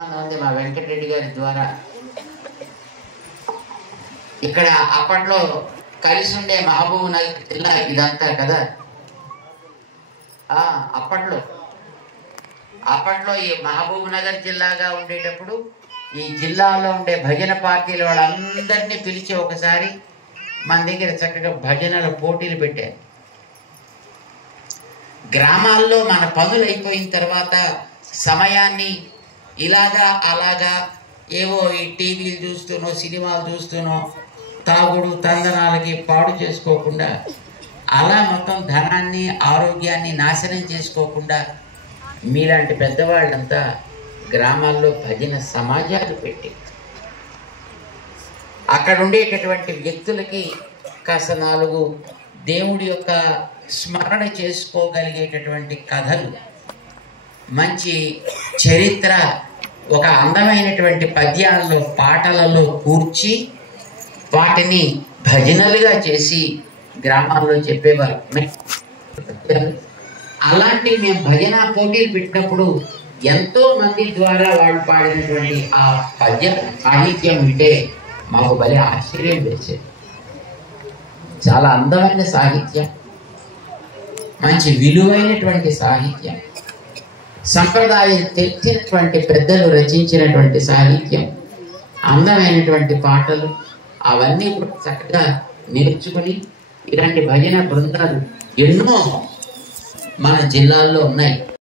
ఉంది మా వెంకటరెడ్డి గారి ద్వారా. ఇక్కడ అప్పట్లో కలిసి ఉండే మహబూబ్ నగర్ జిల్లా ఇదంతా కదా. అప్పట్లో ఈ మహబూబ్ నగర్ జిల్లాగా ఉండేటప్పుడు ఈ జిల్లాలో ఉండే భజన పార్టీల వాళ్ళందరినీ పిలిచి ఒకసారి మన దగ్గర చక్కగా భజనల పోటీలు పెట్టారు. గ్రామాల్లో మన పనులు అయిపోయిన తర్వాత సమయాన్ని ఇలాగా అలాగా ఏవో ఈ టీవీలు చూస్తూనో సినిమాలు చూస్తూనో తాగుడు తందనాలకి పాడు చేసుకోకుండా అలా మొత్తం ధనాన్ని ఆరోగ్యాన్ని నాశనం చేసుకోకుండా మీలాంటి పెద్దవాళ్ళంతా గ్రామాల్లో భజన సమాజాలు పెట్టి అక్కడ ఉండేటటువంటి వ్యక్తులకి కాస్త నాలుగు దేవుడి యొక్క స్మరణ చేసుకోగలిగేటటువంటి కథలు, మంచి చరిత్ర, ఒక అందమైనటువంటి పద్యాల్లో పాటలలో కూర్చి వాటిని భజనలుగా చేసి గ్రామాల్లో చెప్పేవారు. అలాంటి మేము భజన పోటీలు పెట్టినప్పుడు ఎంతో మంది ద్వారా వాళ్ళు పాడినటువంటి ఆ పద్య సాహిత్యం వింటే మాకు భలే ఆశ్చర్యం వేసేది. చాలా అందమైన సాహిత్యం, మంచి విలువైనటువంటి సాహిత్యం, సంప్రదాయం తెచ్చినటువంటి పెద్దలు రచించినటువంటి సాహిత్యం, అందమైనటువంటి పాటలు, అవన్నీ కూడా చక్కగా నేర్చుకుని ఇలాంటి భజన బృందాలు ఎన్నో మన జిల్లాల్లో ఉన్నాయి.